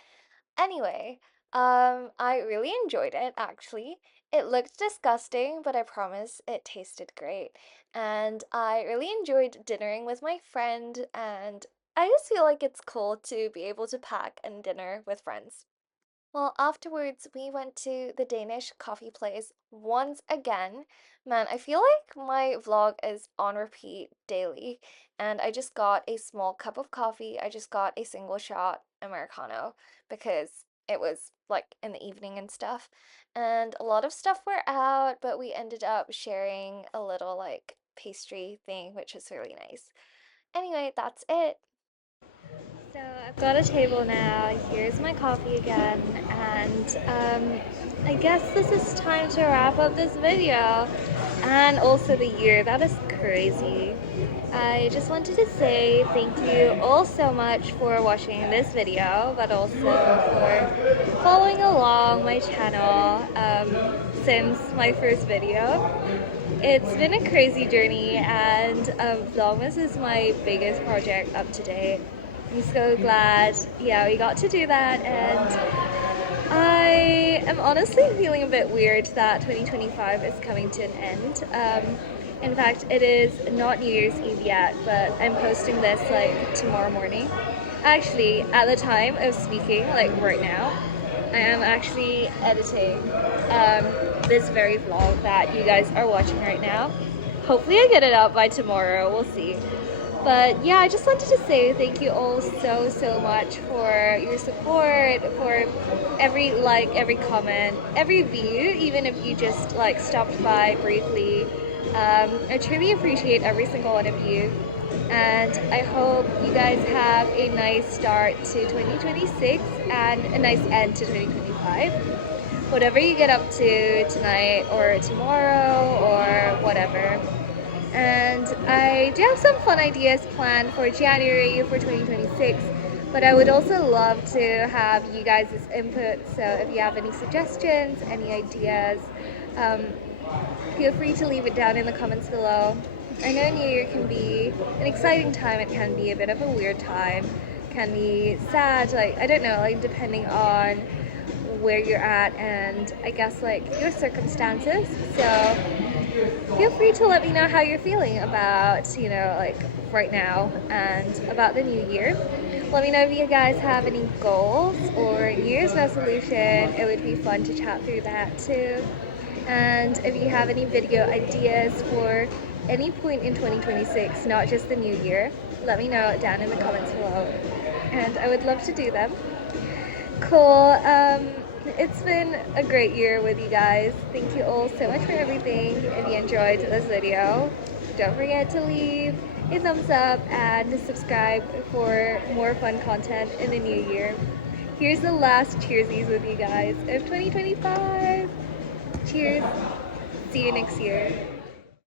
Anyway, I really enjoyed it actually. It looked disgusting, but I promise it tasted great. And I really enjoyed dinnering with my friend, and I just feel like it's cool to be able to pack and dinner with friends. Well, afterwards, we went to the Danish coffee place once again. Man, I feel like my vlog is on repeat daily, and I just got a small cup of coffee. I just got a single shot Americano because it was like in the evening and stuff. And a lot of stuff were out, but we ended up sharing a little like pastry thing, which was really nice. Anyway, that's it. So I've got a table now, here's my coffee again, and I guess this is time to wrap up this video, and also the year. That is crazy. I just wanted to say thank you all so much for watching this video, but also for following along my channel since my first video. It's been a crazy journey, and Vlogmas is my biggest project up to date. I'm so glad, yeah, we got to do that, and I am honestly feeling a bit weird that 2025 is coming to an end. In fact, it is not New Year's Eve yet, but I'm posting this like tomorrow morning. Actually, at the time of speaking, like right now, I am actually editing this very vlog that you guys are watching right now. Hopefully I get it out by tomorrow, we'll see. But yeah, I just wanted to say thank you all so much for your support, for every like, every comment, every view, even if you just like stopped by briefly. I truly appreciate every single one of you, and I hope you guys have a nice start to 2026 and a nice end to 2025. Whatever you get up to tonight or tomorrow or whatever. And I do have some fun ideas planned for January for 2026, but I would also love to have you guys' input. So if you have any suggestions, any ideas, um, feel free to leave it down in the comments below. I know New Year can be an exciting time, it can be a bit of a weird time, can be sad, like, I don't know, like, depending on where you're at and I guess like your circumstances. So feel free to let me know how you're feeling about, you know, like right now and about the new year. Let me know if you guys have any goals or New Year's resolution. It would be fun to chat through that too. And if you have any video ideas for any point in 2026, not just the new year, let me know down in the comments below. And I would love to do them. Cool. It's been a great year with you guys. Thank you all so much for everything. If you enjoyed this video, don't forget to leave a thumbs up and to subscribe for more fun content in the new year. Here's the last cheersies with you guys of 2025. Cheers. See you next year.